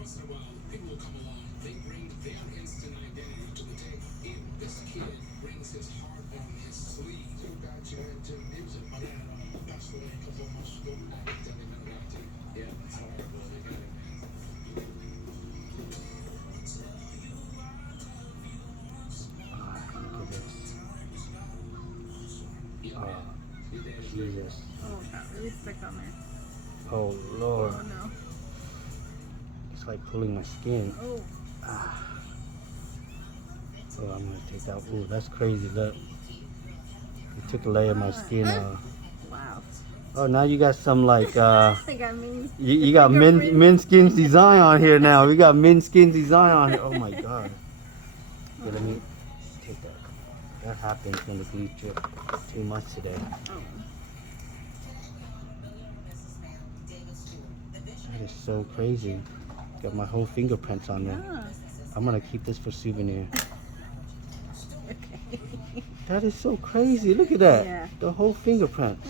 Look at this. Jesus. Oh, it got really thick on there. Oh Lord. Oh no. It's like pulling my skin. Oh. Oh, I'm gonna take that. Ooh, that's crazy. Look. You took a layer of my skin off. Wow. Oh, now you got some like I got mini. you got men skins design on here now. We got men skins design on here. Oh my god. Yeah, let me take that. That happens when the glue drip too much today. Oh. That is so crazy. Got my whole fingerprints on there. Yeah. I'm gonna keep this for souvenir. Okay. That is so crazy. Look at that. Yeah. The whole fingerprints.